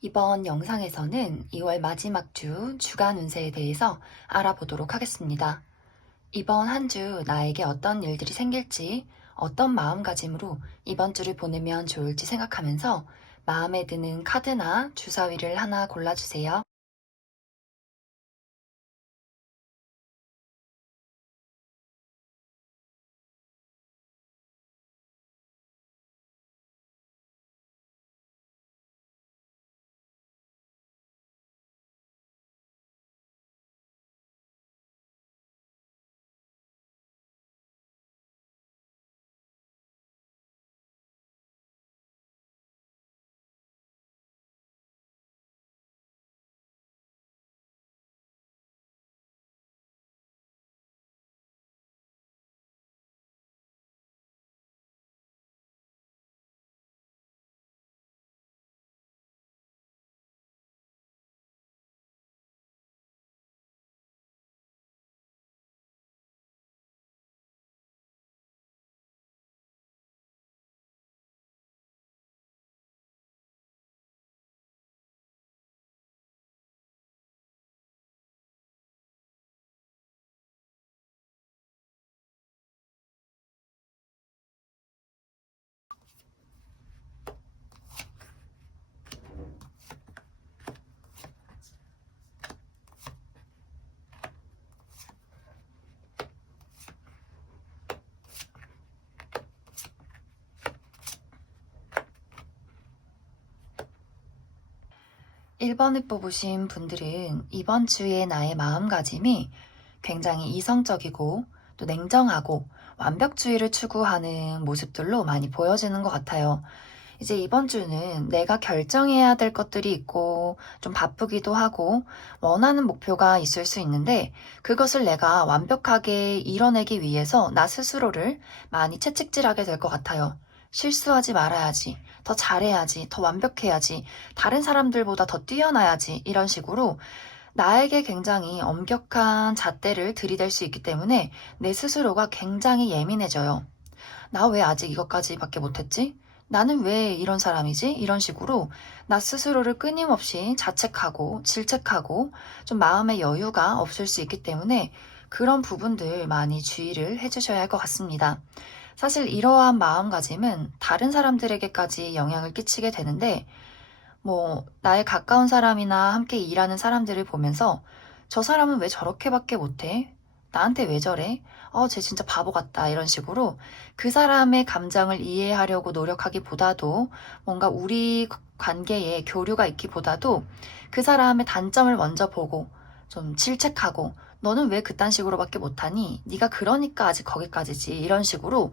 이번 영상에서는 2월 마지막 주 주간 운세에 대해서 알아보도록 하겠습니다. 이번 한 주 나에게 어떤 일들이 생길지, 어떤 마음가짐으로 이번 주를 보내면 좋을지 생각하면서 마음에 드는 카드나 주사위를 하나 골라주세요. 일 번을 뽑으신 분들은 이번 주에 나의 마음가짐이 굉장히 이성적이고 또 냉정하고 완벽주의를 추구하는 모습들로 많이 보여지는 것 같아요. 이제 이번 주는 내가 결정해야 될 것들이 있고 좀 바쁘기도 하고 원하는 목표가 있을 수 있는데 그것을 내가 완벽하게 이뤄내기 위해서 나 스스로를 많이 채찍질하게 될 것 같아요. 실수하지 말아야지, 더 잘해야지, 더 완벽해야지, 다른 사람들보다 더 뛰어나야지 이런 식으로 나에게 굉장히 엄격한 잣대를 들이댈 수 있기 때문에 내 스스로가 굉장히 예민해져요. 나 왜 아직 이것까지밖에 못했지? 나는 왜 이런 사람이지? 이런 식으로 나 스스로를 끊임없이 자책하고 질책하고 좀 마음의 여유가 없을 수 있기 때문에 그런 부분들 많이 주의를 해주셔야 할 것 같습니다. 사실 이러한 마음가짐은 다른 사람들에게까지 영향을 끼치게 되는데 나의 가까운 사람이나 함께 일하는 사람들을 보면서 저 사람은 왜 저렇게밖에 못해? 나한테 왜 저래? 쟤 진짜 바보 같다. 이런 식으로 그 사람의 감정을 이해하려고 노력하기보다도 뭔가 우리 관계에 교류가 있기보다도 그 사람의 단점을 먼저 보고 좀 질책하고 너는 왜 그딴 식으로밖에 못하니? 네가 그러니까 아직 거기까지지. 이런 식으로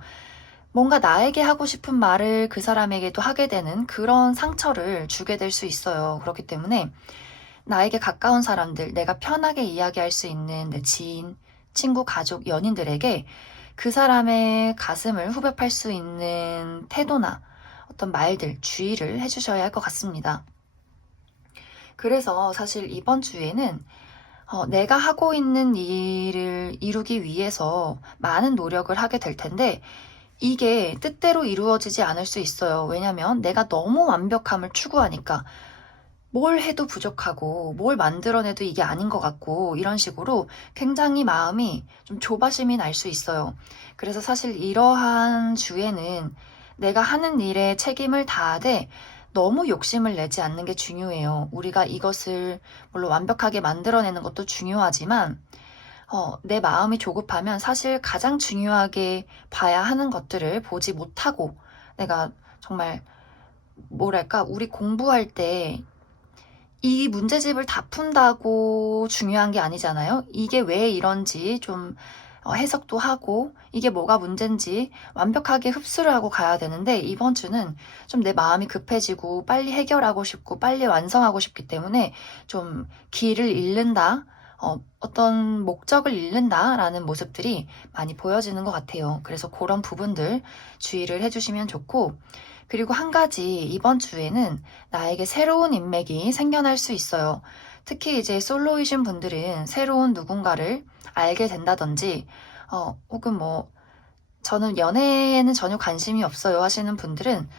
뭔가 나에게 하고 싶은 말을 그 사람에게도 하게 되는 그런 상처를 주게 될 수 있어요. 그렇기 때문에 나에게 가까운 사람들, 내가 편하게 이야기할 수 있는 내 지인, 친구, 가족, 연인들에게 그 사람의 가슴을 후벼 팔 수 있는 태도나 어떤 말들, 주의를 해주셔야 할 것 같습니다. 그래서 사실 이번 주에는 내가 하고 있는 일을 이루기 위해서 많은 노력을 하게 될 텐데 이게 뜻대로 이루어지지 않을 수 있어요. 왜냐면 내가 너무 완벽함을 추구하니까 뭘 해도 부족하고 뭘 만들어내도 이게 아닌 것 같고 이런 식으로 굉장히 마음이 좀 조바심이 날 수 있어요. 그래서 사실 이러한 주에는 내가 하는 일에 책임을 다하되 너무 욕심을 내지 않는 게 중요해요. 우리가 이것을 물론 완벽하게 만들어내는 것도 중요하지만 내 마음이 조급하면 사실 가장 중요하게 봐야 하는 것들을 보지 못하고 내가 정말 뭐랄까, 우리 공부할 때 이 문제집을 다 푼다고 중요한 게 아니잖아요. 이게 왜 이런지 좀 해석도 하고 이게 뭐가 문제인지 완벽하게 흡수를 하고 가야 되는데 이번 주는 좀 내 마음이 급해지고 빨리 해결하고 싶고 빨리 완성하고 싶기 때문에 좀 길을 잃는다, 어떤 목적을 잃는다라는 모습들이 많이 보여지는 것 같아요. 그래서 그런 부분들 주의를 해주시면 좋고, 그리고 한 가지 이번 주에는 나에게 새로운 인맥이 생겨날 수 있어요. 특히 이제 솔로이신 분들은 새로운 누군가를 알게 된다든지, 혹은 저는 연애에는 전혀 관심이 없어요 하시는 분들은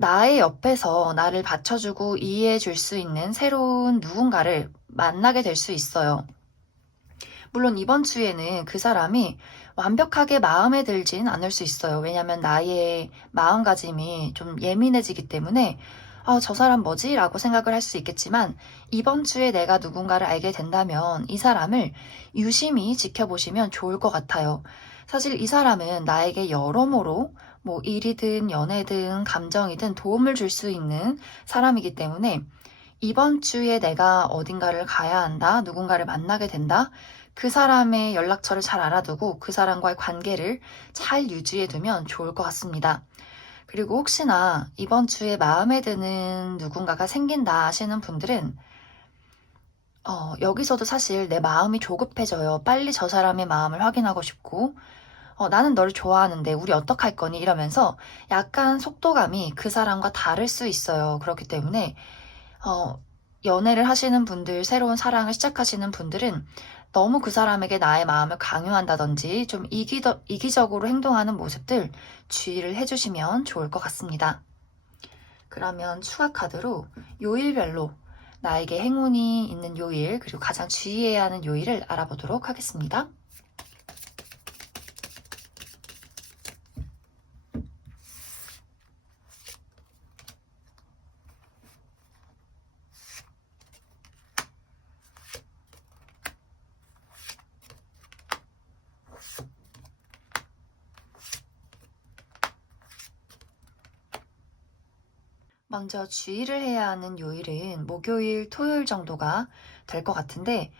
나의 옆에서 나를 받쳐주고 이해해 줄 수 있는 새로운 누군가를 만나게 될 수 있어요. 물론 이번 주에는 그 사람이 완벽하게 마음에 들진 않을 수 있어요. 왜냐면 나의 마음가짐이 좀 예민해지기 때문에 저 사람 뭐지? 라고 생각을 할 수 있겠지만 이번 주에 내가 누군가를 알게 된다면 이 사람을 유심히 지켜보시면 좋을 것 같아요. 사실 이 사람은 나에게 여러모로 뭐 일이든 연애든 감정이든 도움을 줄 수 있는 사람이기 때문에 이번 주에 내가 어딘가를 가야 한다, 누군가를 만나게 된다, 그 사람의 연락처를 잘 알아두고 그 사람과의 관계를 잘 유지해두면 좋을 것 같습니다. 그리고 혹시나 이번 주에 마음에 드는 누군가가 생긴다 하시는 분들은 여기서도 사실 내 마음이 조급해져요. 빨리 저 사람의 마음을 확인하고 싶고 나는 너를 좋아하는데 우리 어떡할 거니? 이러면서 약간 속도감이 그 사람과 다를 수 있어요. 그렇기 때문에 어, 연애를 하시는 분들, 새로운 사랑을 시작하시는 분들은 너무 그 사람에게 나의 마음을 강요한다든지 좀 이기적으로 행동하는 모습들 주의를 해주시면 좋을 것 같습니다. 그러면 추가 카드로 요일별로 나에게 행운이 있는 요일, 그리고 가장 주의해야 하는 요일을 알아보도록 하겠습니다. 먼저 주의를 해야 하는 요일은 목요일, 토요일 정도가 될 것 같은데,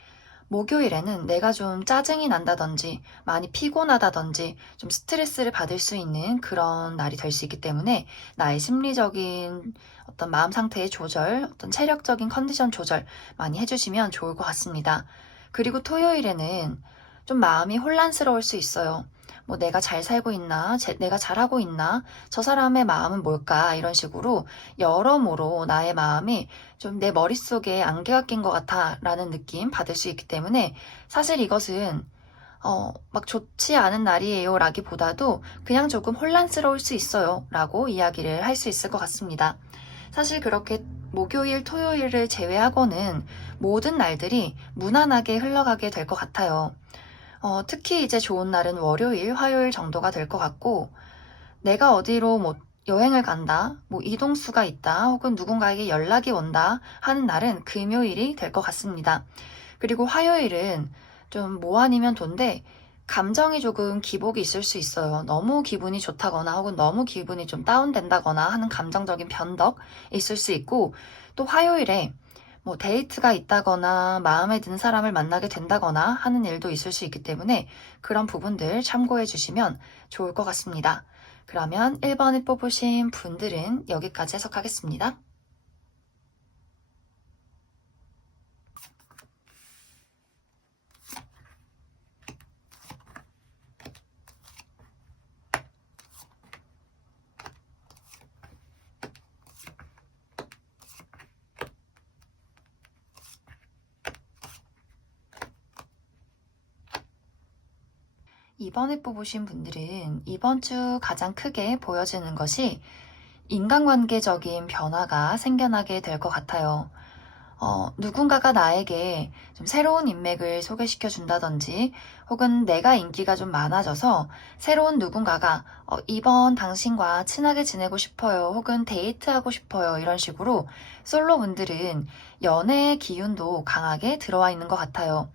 목요일에는 내가 좀 짜증이 난다든지, 많이 피곤하다든지, 좀 스트레스를 받을 수 있는 그런 날이 될 수 있기 때문에, 나의 심리적인 어떤 마음 상태의 조절, 어떤 체력적인 컨디션 조절 많이 해주시면 좋을 것 같습니다. 그리고 토요일에는 좀 마음이 혼란스러울 수 있어요. 뭐 내가 잘 살고 있나, 내가 잘하고 있나, 저 사람의 마음은 뭘까, 이런 식으로 여러모로 나의 마음이 좀 내 머릿속에 안개가 낀 것 같아 라는 느낌 받을 수 있기 때문에 사실 이것은 막 좋지 않은 날이에요 라기보다도 그냥 조금 혼란스러울 수 있어요 라고 이야기를 할 수 있을 것 같습니다. 사실 그렇게 목요일, 토요일을 제외하고는 모든 날들이 무난하게 흘러가게 될 것 같아요. 특히 이제 좋은 날은 월요일, 화요일 정도가 될 것 같고, 내가 어디로 뭐 여행을 간다, 뭐 이동수가 있다, 혹은 누군가에게 연락이 온다 하는 날은 금요일이 될 것 같습니다. 그리고 화요일은 좀 뭐 아니면 돈데, 감정이 조금 기복이 있을 수 있어요. 너무 기분이 좋다거나 혹은 너무 기분이 좀 다운된다거나 하는 감정적인 변덕 있을 수 있고, 또 화요일에 뭐 데이트가 있다거나 마음에 드는 사람을 만나게 된다거나 하는 일도 있을 수 있기 때문에 그런 부분들 참고해 주시면 좋을 것 같습니다. 그러면 1번을 뽑으신 분들은 여기까지 해석하겠습니다. 이번에 뽑으신 분들은 이번 주 가장 크게 보여지는 것이 인간관계적인 변화가 생겨나게 될 것 같아요. 누군가가 나에게 좀 새로운 인맥을 소개시켜 준다든지, 혹은 내가 인기가 좀 많아져서 새로운 누군가가 이번 당신과 친하게 지내고 싶어요, 혹은 데이트하고 싶어요, 이런 식으로 솔로분들은 연애의 기운도 강하게 들어와 있는 것 같아요.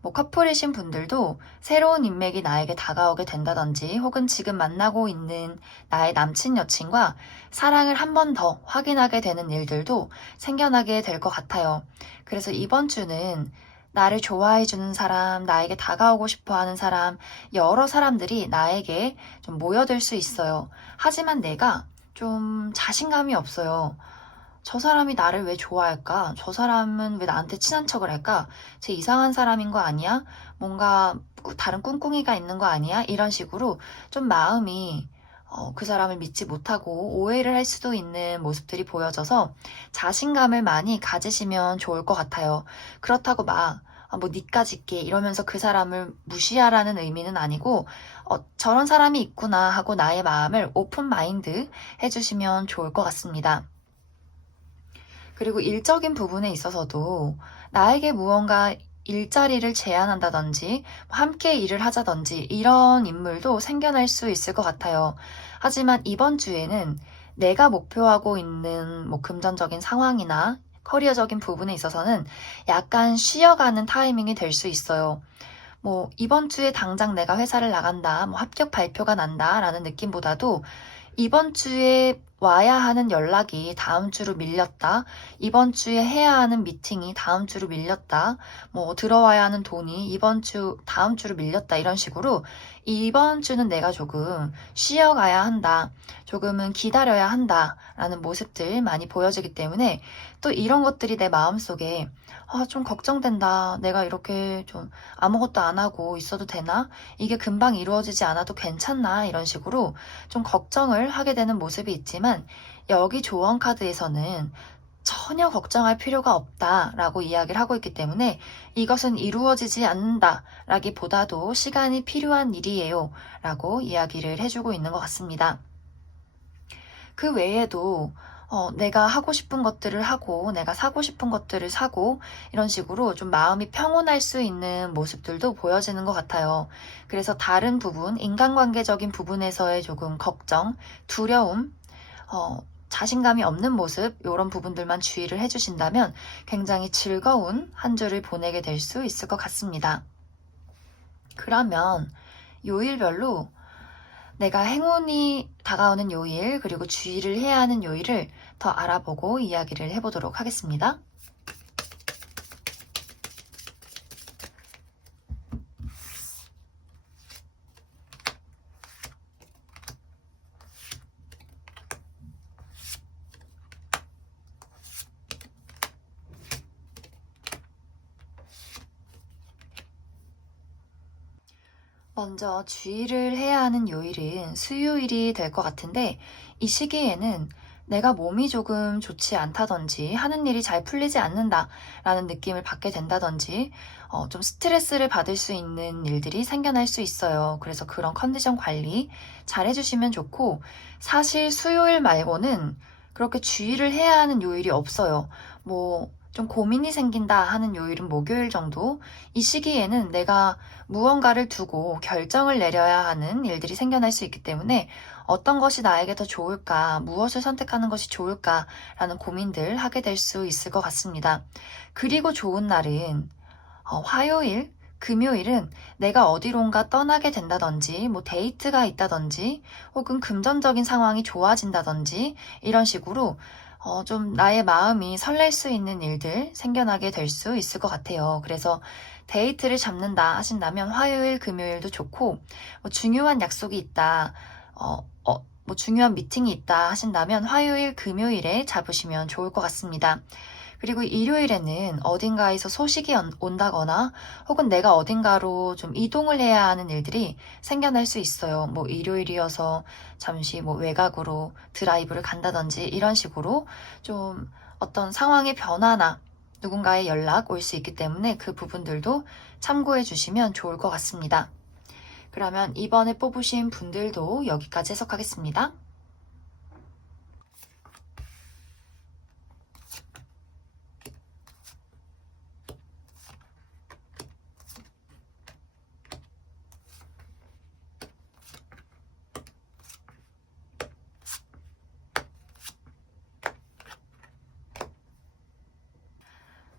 뭐 커플이신 분들도 새로운 인맥이 나에게 다가오게 된다든지 혹은 지금 만나고 있는 나의 남친 여친과 사랑을 한 번 더 확인하게 되는 일들도 생겨나게 될 것 같아요. 그래서 이번 주는 나를 좋아해주는 사람, 나에게 다가오고 싶어 하는 사람, 여러 사람들이 나에게 좀 모여들 수 있어요. 하지만 내가 좀 자신감이 없어요. 저 사람이 나를 왜 좋아할까? 저 사람은 왜 나한테 친한 척을 할까? 쟤 이상한 사람인 거 아니야? 뭔가 다른 꿍꿍이가 있는 거 아니야? 이런 식으로 좀 마음이 그 사람을 믿지 못하고 오해를 할 수도 있는 모습들이 보여져서 자신감을 많이 가지시면 좋을 것 같아요. 그렇다고 막 뭐 니까짓 게 이러면서 그 사람을 무시하라는 의미는 아니고 저런 사람이 있구나 하고 나의 마음을 오픈 마인드 해주시면 좋을 것 같습니다. 그리고 일적인 부분에 있어서도 나에게 무언가 일자리를 제안한다든지 함께 일을 하자든지 이런 인물도 생겨날 수 있을 것 같아요. 하지만 이번 주에는 내가 목표하고 있는 뭐 금전적인 상황이나 커리어적인 부분에 있어서는 약간 쉬어가는 타이밍이 될 수 있어요. 뭐 이번 주에 당장 내가 회사를 나간다, 뭐 합격 발표가 난다라는 느낌보다도 이번 주에 와야 하는 연락이 다음 주로 밀렸다. 이번 주에 해야 하는 미팅이 다음 주로 밀렸다. 뭐 들어와야 하는 돈이 다음 주로 밀렸다. 이런 식으로 이번 주는 내가 조금 쉬어가야 한다. 조금은 기다려야 한다. 라는 모습들 많이 보여지기 때문에 또 이런 것들이 내 마음속에 좀 걱정된다. 내가 이렇게 좀 아무것도 안 하고 있어도 되나? 이게 금방 이루어지지 않아도 괜찮나? 이런 식으로 좀 걱정을 하게 되는 모습이 있지만 여기 조언 카드에서는 전혀 걱정할 필요가 없다라고 이야기를 하고 있기 때문에 이것은 이루어지지 않는다라기보다도 시간이 필요한 일이에요 라고 이야기를 해주고 있는 것 같습니다. 그 외에도 내가 하고 싶은 것들을 하고 내가 사고 싶은 것들을 사고 이런 식으로 좀 마음이 평온할 수 있는 모습들도 보여지는 것 같아요. 그래서 다른 부분, 인간관계적인 부분에서의 조금 걱정, 두려움, 자신감이 없는 모습 이런 부분들만 주의를 해주신다면 굉장히 즐거운 한 주를 보내게 될 수 있을 것 같습니다. 그러면 요일별로 내가 행운이 다가오는 요일 그리고 주의를 해야 하는 요일을 더 알아보고 이야기를 해보도록 하겠습니다. 먼저 주의를 해야 하는 요일은 수요일이 될 것 같은데 이 시기에는 내가 몸이 조금 좋지 않다든지 하는 일이 잘 풀리지 않는다라는 느낌을 받게 된다든지 좀 스트레스를 받을 수 있는 일들이 생겨날 수 있어요. 그래서 그런 컨디션 관리 잘 해주시면 좋고 사실 수요일 말고는 그렇게 주의를 해야 하는 요일이 없어요. 뭐 좀 고민이 생긴다 하는 요일은 목요일 정도? 이 시기에는 내가 무언가를 두고 결정을 내려야 하는 일들이 생겨날 수 있기 때문에 어떤 것이 나에게 더 좋을까, 무엇을 선택하는 것이 좋을까라는 고민들 하게 될 수 있을 것 같습니다. 그리고 좋은 날은 화요일, 금요일은 내가 어디론가 떠나게 된다든지, 뭐 데이트가 있다든지, 혹은 금전적인 상황이 좋아진다든지, 이런 식으로 좀 나의 마음이 설렐 수 있는 일들 생겨나게 될 수 있을 것 같아요. 그래서 데이트를 잡는다 하신다면 화요일, 금요일도 좋고, 뭐 중요한 약속이 있다, 뭐 중요한 미팅이 있다 하신다면 화요일, 금요일에 잡으시면 좋을 것 같습니다. 그리고 일요일에는 어딘가에서 소식이 온다거나 혹은 내가 어딘가로 좀 이동을 해야 하는 일들이 생겨날 수 있어요. 뭐 일요일이어서 잠시 뭐 외곽으로 드라이브를 간다든지 이런 식으로 좀 어떤 상황의 변화나 누군가의 연락 올 수 있기 때문에 그 부분들도 참고해 주시면 좋을 것 같습니다. 그러면 이번에 뽑으신 분들도 여기까지 해석하겠습니다.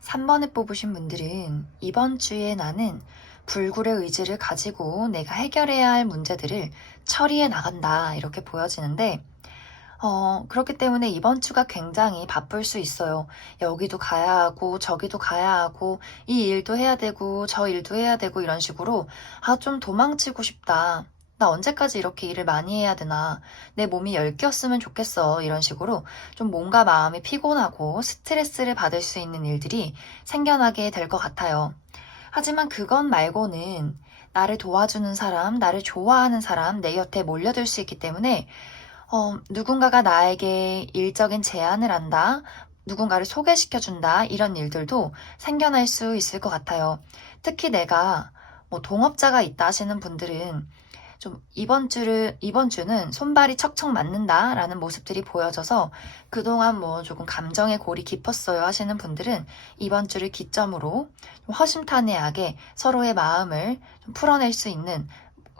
3번에 뽑으신 분들은 이번 주에 나는 불굴의 의지를 가지고 내가 해결해야 할 문제들을 처리해 나간다 이렇게 보여지는데 그렇기 때문에 이번 주가 굉장히 바쁠 수 있어요. 여기도 가야 하고 저기도 가야 하고 이 일도 해야 되고 저 일도 해야 되고 이런 식으로 좀 도망치고 싶다. 나 언제까지 이렇게 일을 많이 해야 되나? 내 몸이 열 개였으면 좋겠어. 이런 식으로 좀 뭔가 마음이 피곤하고 스트레스를 받을 수 있는 일들이 생겨나게 될 것 같아요. 하지만 그것 말고는 나를 도와주는 사람, 나를 좋아하는 사람 내 곁에 몰려들 수 있기 때문에 누군가가 나에게 일적인 제안을 한다. 누군가를 소개시켜준다 이런 일들도 생겨날 수 있을 것 같아요. 특히 내가 뭐 동업자가 있다 하시는 분들은 좀 이번 주는 손발이 척척 맞는다라는 모습들이 보여져서 그동안 뭐 조금 감정의 골이 깊었어요 하시는 분들은 이번 주를 기점으로 좀 허심탄회하게 서로의 마음을 좀 풀어낼 수 있는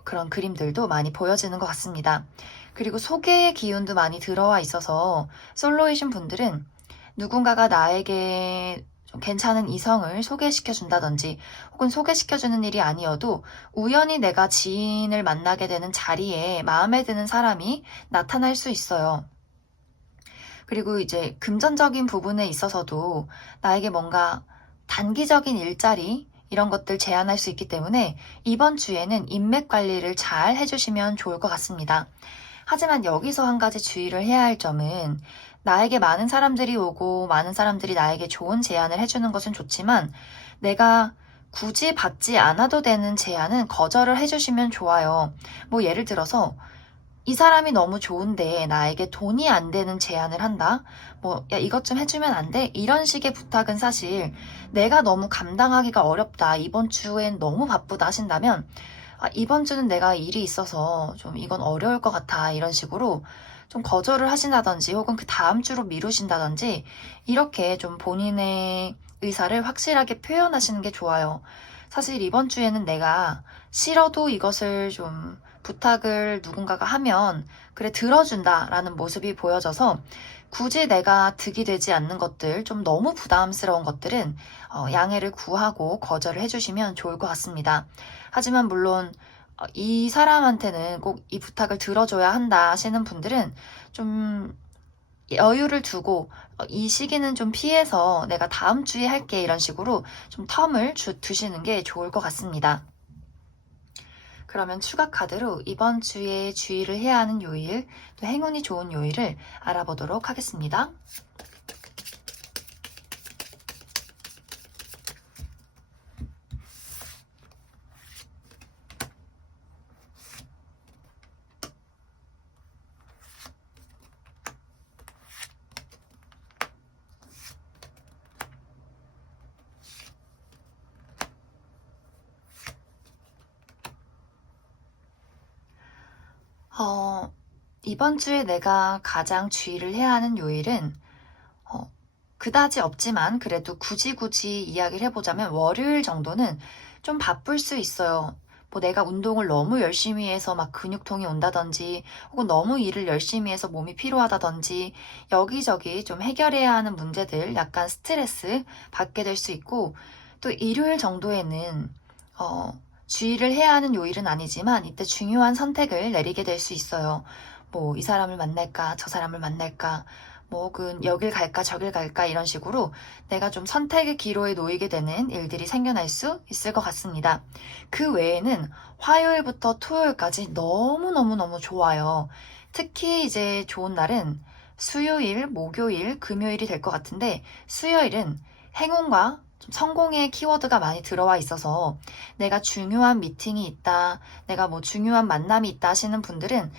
그런 그림들도 많이 보여지는 것 같습니다. 그리고 소개의 기운도 많이 들어와 있어서 솔로이신 분들은 누군가가 나에게 좀 괜찮은 이성을 소개시켜 준다든지 혹은 소개시켜 주는 일이 아니어도 우연히 내가 지인을 만나게 되는 자리에 마음에 드는 사람이 나타날 수 있어요. 그리고 이제 금전적인 부분에 있어서도 나에게 뭔가 단기적인 일자리 이런 것들 제안할 수 있기 때문에 이번 주에는 인맥 관리를 잘 해주시면 좋을 것 같습니다. 하지만 여기서 한 가지 주의를 해야 할 점은 나에게 많은 사람들이 오고 많은 사람들이 나에게 좋은 제안을 해주는 것은 좋지만 내가 굳이 받지 않아도 되는 제안은 거절을 해주시면 좋아요. 뭐 예를 들어서 이 사람이 너무 좋은데 나에게 돈이 안 되는 제안을 한다? 뭐, 야, 이것 좀 해주면 안 돼? 이런 식의 부탁은 사실 내가 너무 감당하기가 어렵다. 이번 주엔 너무 바쁘다 하신다면, 이번 주는 내가 일이 있어서 좀 이건 어려울 것 같아. 이런 식으로 좀 거절을 하신다든지 혹은 그 다음 주로 미루신다든지 이렇게 좀 본인의 의사를 확실하게 표현하시는 게 좋아요. 사실 이번 주에는 내가 싫어도 이것을 좀 부탁을 누군가가 하면 그래 들어준다라는 모습이 보여져서 굳이 내가 득이 되지 않는 것들 좀 너무 부담스러운 것들은 양해를 구하고 거절을 해주시면 좋을 것 같습니다. 하지만 물론 이 사람한테는 꼭 이 부탁을 들어줘야 한다 하시는 분들은 좀 여유를 두고 이 시기는 좀 피해서 내가 다음 주에 할게 이런 식으로 좀 텀을 두시는 게 좋을 것 같습니다. 그러면 추가 카드로 이번 주에 주의를 해야 하는 요일, 또 행운이 좋은 요일을 알아보도록 하겠습니다. 이번 주에 내가 가장 주의를 해야 하는 요일은 그다지 없지만 그래도 굳이 이야기를 해보자면 월요일 정도는 좀 바쁠 수 있어요. 뭐 내가 운동을 너무 열심히 해서 막 근육통이 온다든지 혹은 너무 일을 열심히 해서 몸이 피로하다든지 여기저기 좀 해결해야 하는 문제들 약간 스트레스 받게 될 수 있고 또 일요일 정도에는 주의를 해야 하는 요일은 아니지만 이때 중요한 선택을 내리게 될 수 있어요. 뭐 이 사람을 만날까 저 사람을 만날까 뭐 혹은 여길 갈까 저길 갈까 이런 식으로 내가 좀 선택의 기로에 놓이게 되는 일들이 생겨날 수 있을 것 같습니다. 그 외에는 화요일부터 토요일까지 너무너무너무 좋아요. 특히 이제 좋은 날은 수요일, 목요일, 금요일이 될 것 같은데 수요일은 행운과 좀 성공의 키워드가 많이 들어와 있어서 내가 중요한 미팅이 있다, 내가 뭐 중요한 만남이 있다 하시는 분들은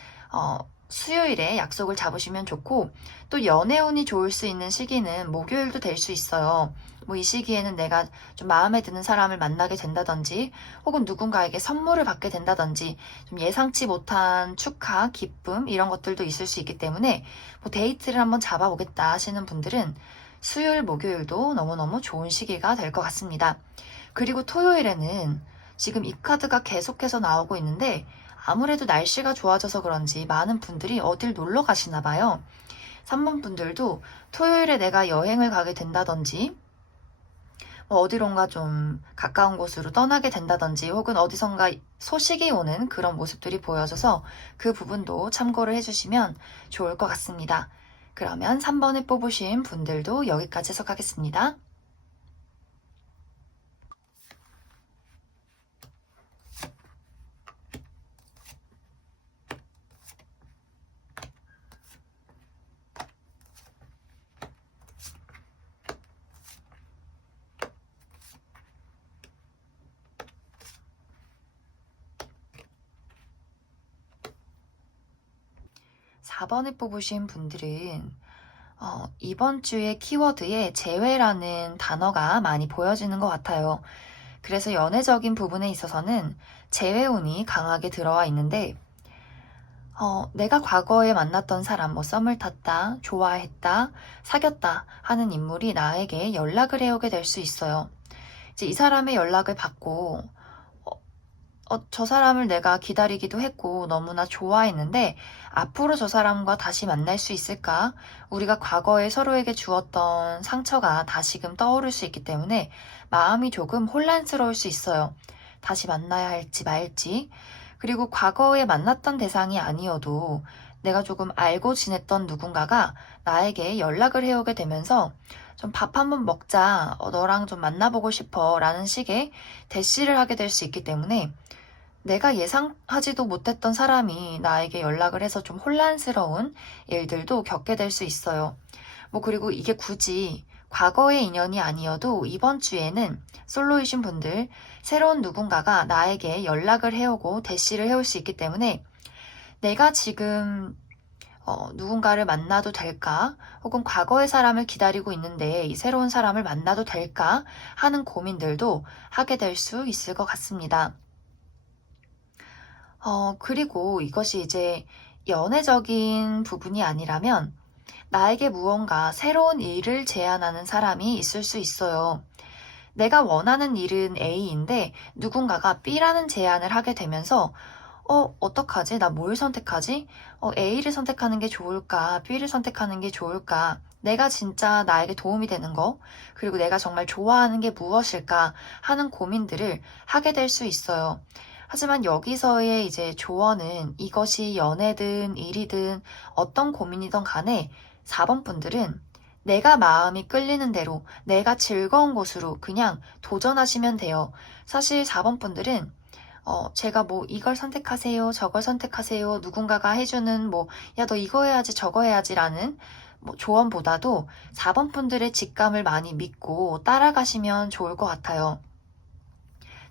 수요일에 약속을 잡으시면 좋고 또 연애운이 좋을 수 있는 시기는 목요일도 될 수 있어요. 뭐 이 시기에는 내가 좀 마음에 드는 사람을 만나게 된다든지 혹은 누군가에게 선물을 받게 된다든지 좀 예상치 못한 축하, 기쁨 이런 것들도 있을 수 있기 때문에 뭐 데이트를 한번 잡아보겠다 하시는 분들은 수요일, 목요일도 너무너무 좋은 시기가 될 것 같습니다. 그리고 토요일에는 지금 이 카드가 계속해서 나오고 있는데 아무래도 날씨가 좋아져서 그런지 많은 분들이 어딜 놀러 가시나 봐요. 3번 분들도 토요일에 내가 여행을 가게 된다든지 뭐 어디론가 좀 가까운 곳으로 떠나게 된다든지 혹은 어디선가 소식이 오는 그런 모습들이 보여져서 그 부분도 참고를 해주시면 좋을 것 같습니다. 그러면 3번을 뽑으신 분들도 여기까지 해석하겠습니다. 4번을 뽑으신 분들은 이번 주의 키워드에 재회라는 단어가 많이 보여지는 것 같아요. 그래서 연애적인 부분에 있어서는 재회운이 강하게 들어와 있는데, 내가 과거에 만났던 사람, 뭐 썸을 탔다, 좋아했다, 사귀었다 하는 인물이 나에게 연락을 해오게 될 수 있어요. 이제 이 사람의 연락을 받고, 저 사람을 내가 기다리기도 했고 너무나 좋아했는데 앞으로 저 사람과 다시 만날 수 있을까? 우리가 과거에 서로에게 주었던 상처가 다시금 떠오를 수 있기 때문에 마음이 조금 혼란스러울 수 있어요. 다시 만나야 할지 말지. 그리고 과거에 만났던 대상이 아니어도 내가 조금 알고 지냈던 누군가가 나에게 연락을 해오게 되면서 좀 밥 한번 먹자, 너랑 좀 만나보고 싶어 라는 식의 대시를 하게 될 수 있기 때문에 내가 예상하지도 못했던 사람이 나에게 연락을 해서 좀 혼란스러운 일들도 겪게 될 수 있어요. 그리고 이게 굳이 과거의 인연이 아니어도 이번 주에는 솔로이신 분들, 새로운 누군가가 나에게 연락을 해오고 대시를 해올 수 있기 때문에 내가 지금 누군가를 만나도 될까? 혹은 과거의 사람을 기다리고 있는데 이 새로운 사람을 만나도 될까? 하는 고민들도 하게 될 수 있을 것 같습니다. 그리고 이것이 이제 연애적인 부분이 아니라면 나에게 무언가 새로운 일을 제안하는 사람이 있을 수 있어요. 내가 원하는 일은 A인데 누군가가 B라는 제안을 하게 되면서 어떡하지? 나 뭘 선택하지? A를 선택하는 게 좋을까? B를 선택하는 게 좋을까? 내가 진짜 나에게 도움이 되는 거, 그리고 내가 정말 좋아하는 게 무엇일까? 하는 고민들을 하게 될 수 있어요. 하지만 여기서의 이제 조언은 이것이 연애든 일이든 어떤 고민이든 간에 4번 분들은 내가 마음이 끌리는 대로 내가 즐거운 곳으로 그냥 도전하시면 돼요. 사실 4번 분들은 제가 뭐 이걸 선택하세요, 저걸 선택하세요, 누군가가 해주는 야, 너 이거 해야지, 저거 해야지라는 조언보다도 4번 분들의 직감을 많이 믿고 따라가시면 좋을 것 같아요.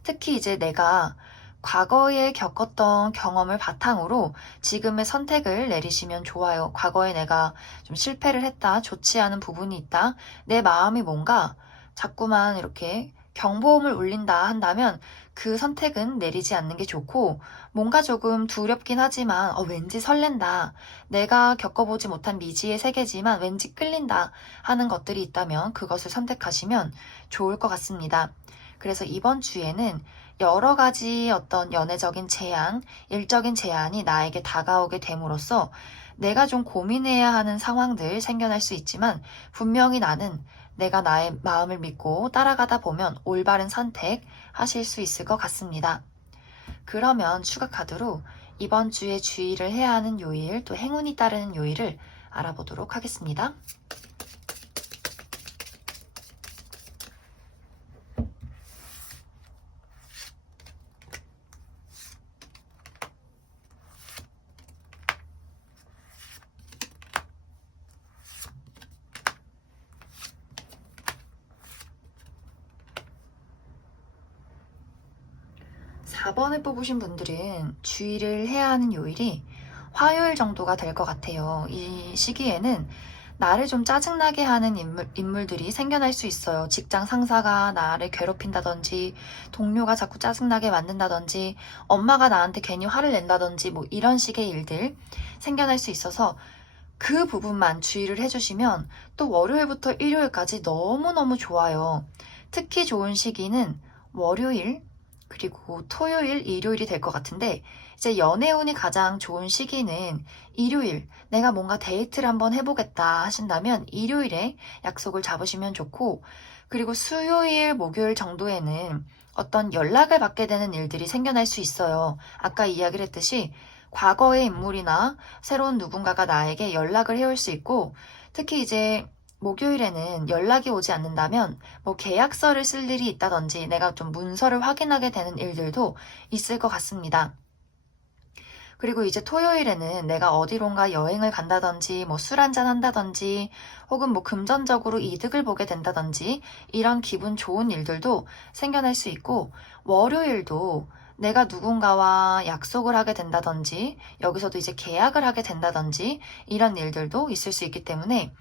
특히 이제 내가 과거에 겪었던 경험을 바탕으로 지금의 선택을 내리시면 좋아요. 과거에 내가 좀 실패를 했다, 좋지 않은 부분이 있다, 내 마음이 뭔가 자꾸만 이렇게 경보음을 울린다 한다면 그 선택은 내리지 않는 게 좋고, 뭔가 조금 두렵긴 하지만 왠지 설렌다, 내가 겪어보지 못한 미지의 세계지만 왠지 끌린다 하는 것들이 있다면 그것을 선택하시면 좋을 것 같습니다. 그래서 이번 주에는 여러 가지 어떤 연애적인 제안, 일적인 제안이 나에게 다가오게 됨으로써 내가 좀 고민해야 하는 상황들 생겨날 수 있지만 분명히 나는 내가 나의 마음을 믿고 따라가다 보면 올바른 선택 하실 수 있을 것 같습니다. 그러면 추가 카드로 이번 주에 주의를 해야 하는 요일, 또 행운이 따르는 요일을 알아보도록 하겠습니다. 4번을 뽑으신 분들은 주의를 해야 하는 요일이 화요일 정도가 될 것 같아요. 이 시기에는 나를 좀 짜증나게 하는 인물들이 생겨날 수 있어요. 직장 상사가 나를 괴롭힌다든지, 동료가 자꾸 짜증나게 만든다든지, 엄마가 나한테 괜히 화를 낸다든지, 이런 식의 일들 생겨날 수 있어서 그 부분만 주의를 해주시면 또 월요일부터 일요일까지 너무너무 좋아요. 특히 좋은 시기는 월요일, 그리고 토요일, 일요일이 될 것 같은데, 이제 연애운이 가장 좋은 시기는 일요일, 내가 뭔가 데이트를 한번 해보겠다 하신다면 일요일에 약속을 잡으시면 좋고, 그리고 수요일, 목요일 정도에는 어떤 연락을 받게 되는 일들이 생겨날 수 있어요. 아까 이야기를 했듯이 과거의 인물이나 새로운 누군가가 나에게 연락을 해올 수 있고, 특히 이제 목요일에는 연락이 오지 않는다면 계약서를 쓸 일이 있다든지 내가 좀 문서를 확인하게 되는 일들도 있을 것 같습니다. 그리고 이제 토요일에는 내가 어디론가 여행을 간다든지 술 한잔 한다든지 혹은 금전적으로 이득을 보게 된다든지 이런 기분 좋은 일들도 생겨날 수 있고, 월요일도 내가 누군가와 약속을 하게 된다든지 여기서도 이제 계약을 하게 된다든지 이런 일들도 있을 수 있기 때문에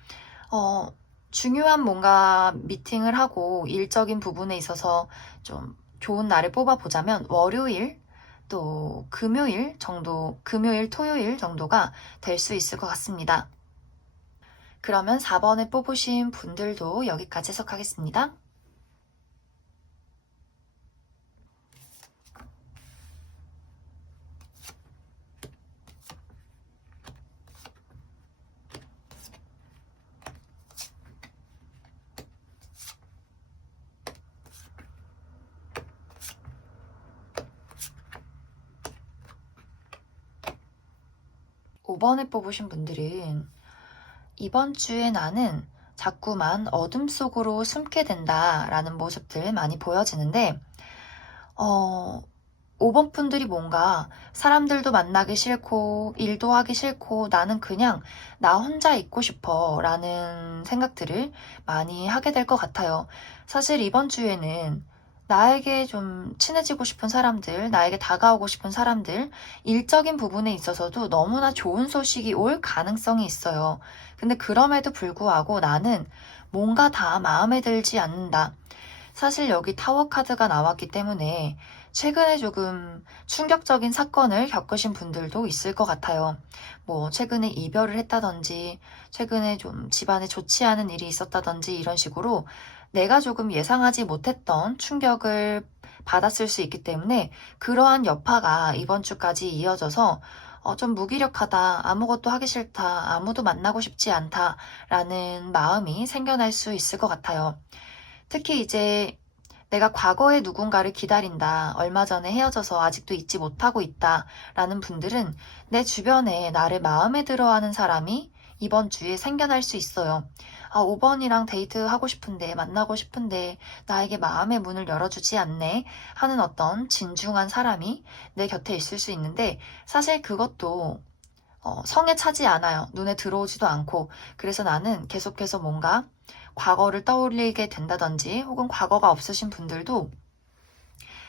어, 중요한 뭔가 미팅을 하고 일적인 부분에 있어서 좀 좋은 날을 뽑아보자면 월요일, 또 금요일 정도, 금요일, 토요일 정도가 될 수 있을 것 같습니다. 그러면 4번을 뽑으신 분들도 여기까지 해석하겠습니다. 5번을 뽑으신 분들은 이번 주에 나는 자꾸만 어둠 속으로 숨게 된다라는 모습들 많이 보여지는데, 5번 분들이 뭔가 사람들도 만나기 싫고, 일도 하기 싫고, 나는 그냥 나 혼자 있고 싶어 라는 생각들을 많이 하게 될 것 같아요. 사실 이번 주에는 나에게 좀 친해지고 싶은 사람들, 나에게 다가오고 싶은 사람들, 일적인 부분에 있어서도 너무나 좋은 소식이 올 가능성이 있어요. 근데 그럼에도 불구하고 나는 뭔가 다 마음에 들지 않는다. 사실 여기 타워 카드가 나왔기 때문에 최근에 조금 충격적인 사건을 겪으신 분들도 있을 것 같아요. 뭐, 최근에 이별을 했다든지, 최근에 좀 집안에 좋지 않은 일이 있었다든지, 이런 식으로 내가 조금 예상하지 못했던 충격을 받았을 수 있기 때문에 그러한 여파가 이번 주까지 이어져서 좀 무기력하다, 아무것도 하기 싫다, 아무도 만나고 싶지 않다, 라는 마음이 생겨날 수 있을 것 같아요. 특히 이제 내가 과거의 누군가를 기다린다, 얼마 전에 헤어져서 아직도 잊지 못하고 있다, 라는 분들은 내 주변에 나를 마음에 들어 하는 사람이 이번 주에 생겨날 수 있어요. 5번이랑 데이트하고 싶은데, 만나고 싶은데, 나에게 마음의 문을 열어주지 않네, 하는 어떤 진중한 사람이 내 곁에 있을 수 있는데, 사실 그것도 성에 차지 않아요. 눈에 들어오지도 않고. 그래서 나는 계속해서 뭔가 과거를 떠올리게 된다든지 혹은 과거가 없으신 분들도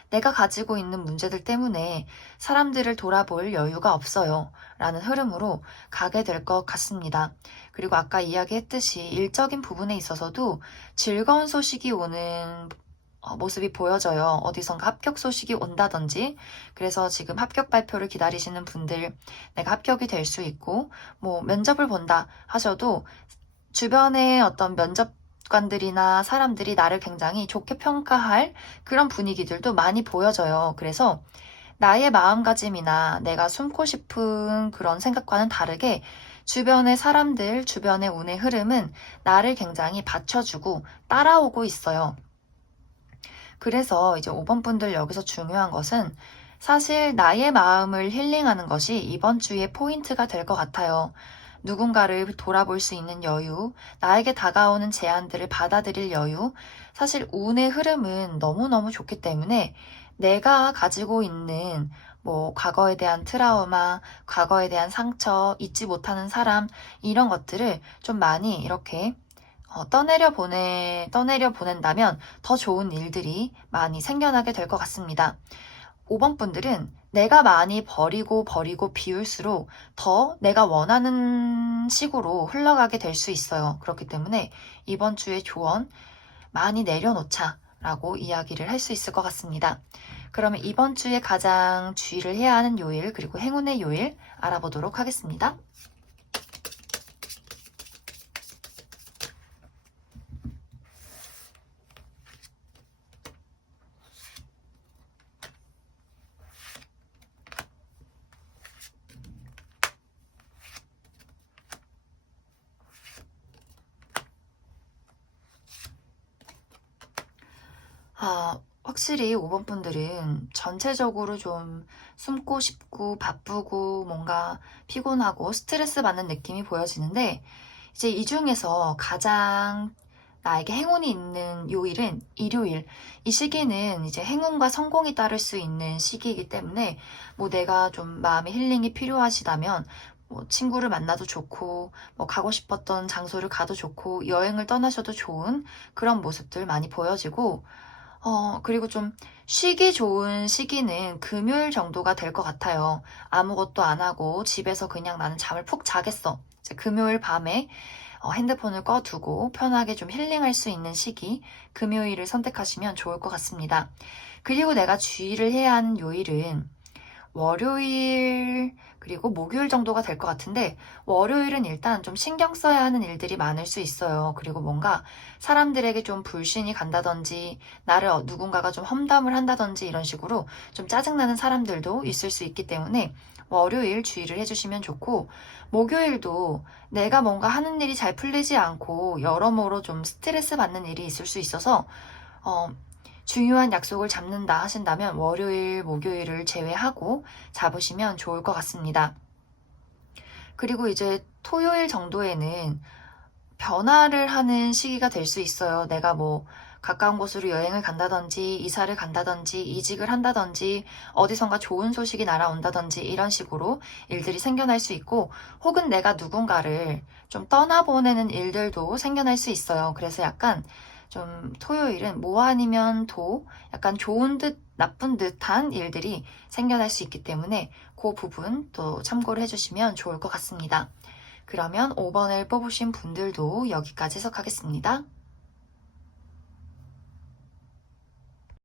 내가 가지고 있는 문제들 때문에 사람들을 돌아볼 여유가 없어요. 라는 흐름으로 가게 될 것 같습니다. 그리고 아까 이야기했듯이 일적인 부분에 있어서도 즐거운 소식이 오는 모습이 보여져요. 어디선가 합격 소식이 온다든지. 그래서 지금 합격 발표를 기다리시는 분들, 내가 합격이 될 수 있고, 뭐 면접을 본다 하셔도 주변의 어떤 면접관들이나 사람들이 나를 굉장히 좋게 평가할 그런 분위기들도 많이 보여져요. 그래서 나의 마음가짐이나 내가 숨고 싶은 그런 생각과는 다르게 주변의 사람들, 주변의 운의 흐름은 나를 굉장히 받쳐주고 따라오고 있어요. 그래서 이제 5번 분들 여기서 중요한 것은 사실 나의 마음을 힐링하는 것이 이번 주의 포인트가 될 것 같아요. 누군가를 돌아볼 수 있는 여유, 나에게 다가오는 제안들을 받아들일 여유, 사실 운의 흐름은 너무너무 좋기 때문에 내가 가지고 있는 뭐 과거에 대한 트라우마, 과거에 대한 상처, 잊지 못하는 사람, 이런 것들을 좀 많이 이렇게 떠내려 보낸다면 더 좋은 일들이 많이 생겨나게 될 것 같습니다. 5번 분들은 내가 많이 버리고 비울수록 더 내가 원하는 식으로 흘러가게 될 수 있어요. 그렇기 때문에 이번 주의 조언 많이 내려놓자 라고 이야기를 할 수 있을 것 같습니다. 그러면 이번 주에 가장 주의를 해야 하는 요일 그리고 행운의 요일 알아보도록 하겠습니다. 확실히 5번 분들은 전체적으로 좀 숨고 싶고 바쁘고 뭔가 피곤하고 스트레스 받는 느낌이 보여지는데 이제 이 중에서 가장 나에게 행운이 있는 요일은 일요일. 이 시기는 이제 행운과 성공이 따를 수 있는 시기이기 때문에 뭐 내가 좀 마음의 힐링이 필요하시다면 뭐 친구를 만나도 좋고 뭐 가고 싶었던 장소를 가도 좋고 여행을 떠나셔도 좋은 그런 모습들 많이 보여지고 그리고 좀 쉬기 좋은 시기는 금요일 정도가 될 것 같아요. 아무것도 안 하고 집에서 그냥 나는 잠을 푹 자겠어. 이제 금요일 밤에 핸드폰을 꺼두고 편하게 좀 힐링할 수 있는 시기, 금요일을 선택하시면 좋을 것 같습니다. 그리고 내가 주의를 해야 하는 요일은 월요일 그리고 목요일 정도가 될 것 같은데, 월요일은 일단 좀 신경 써야 하는 일들이 많을 수 있어요. 그리고 뭔가 사람들에게 좀 불신이 간다든지 나를 누군가가 좀 험담을 한다든지 이런 식으로 좀 짜증나는 사람들도 있을 수 있기 때문에 월요일 주의를 해주시면 좋고, 목요일도 내가 뭔가 하는 일이 잘 풀리지 않고 여러모로 좀 스트레스 받는 일이 있을 수 있어서 어, 중요한 약속을 잡는다 하신다면 월요일, 목요일을 제외하고 잡으시면 좋을 것 같습니다. 그리고 이제 토요일 정도에는 변화를 하는 시기가 될 수 있어요. 내가 뭐 가까운 곳으로 여행을 간다든지 이사를 간다든지 이직을 한다든지 어디선가 좋은 소식이 날아온다든지 이런 식으로 일들이 생겨날 수 있고, 혹은 내가 누군가를 좀 떠나보내는 일들도 생겨날 수 있어요. 그래서 약간 좀 토요일은 뭐 아니면 도, 약간 좋은 듯 나쁜 듯한 일들이 생겨날 수 있기 때문에 그 부분 또 참고를 해주시면 좋을 것 같습니다. 그러면 5번을 뽑으신 분들도 여기까지 해석하겠습니다.